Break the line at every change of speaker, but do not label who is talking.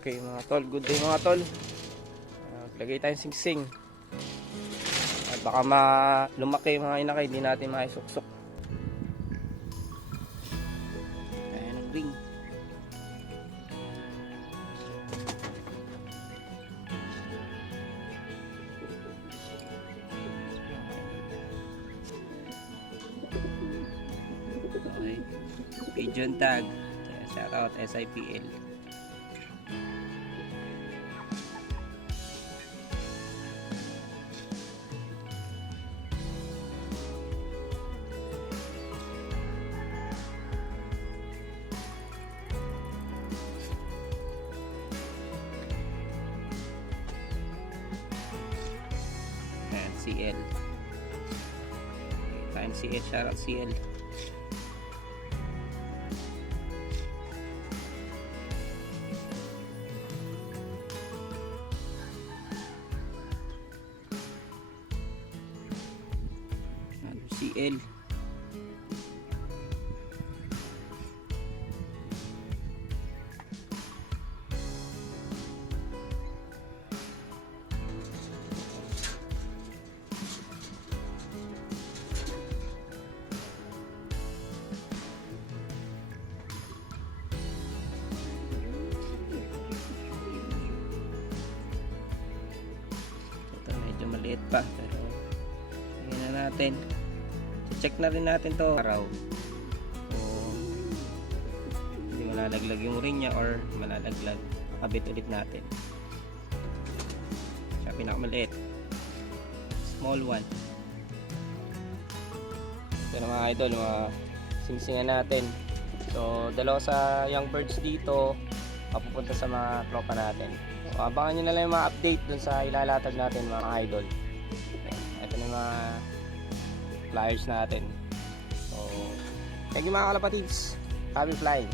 Tol, good day mga tol. Uh, lagay tayong singsing. At baka ma lumaki mga inakay, hindi natin maisuksok. Ayan ang ring. Okay. Pigeon tag. Shout out SIPL. CL. Time CL, shout out CL. Ano, CL. Maliit pa pero tingnan na natin. check na rin natin to araw. O hindi malalaglag yung ring niya or malalaglag. Kabit ulit natin. Siya pinakamaliit. Small one. Ito na mga idol, mga singsingan natin. So, dalawa sa young birds dito, papupunta sa mga tropa natin. So, abangan nyo na lang yung mga update dun sa ilalatag natin mga idol. Ito na yung mga flyers natin. So, thank you mga kalapatids. Happy flying.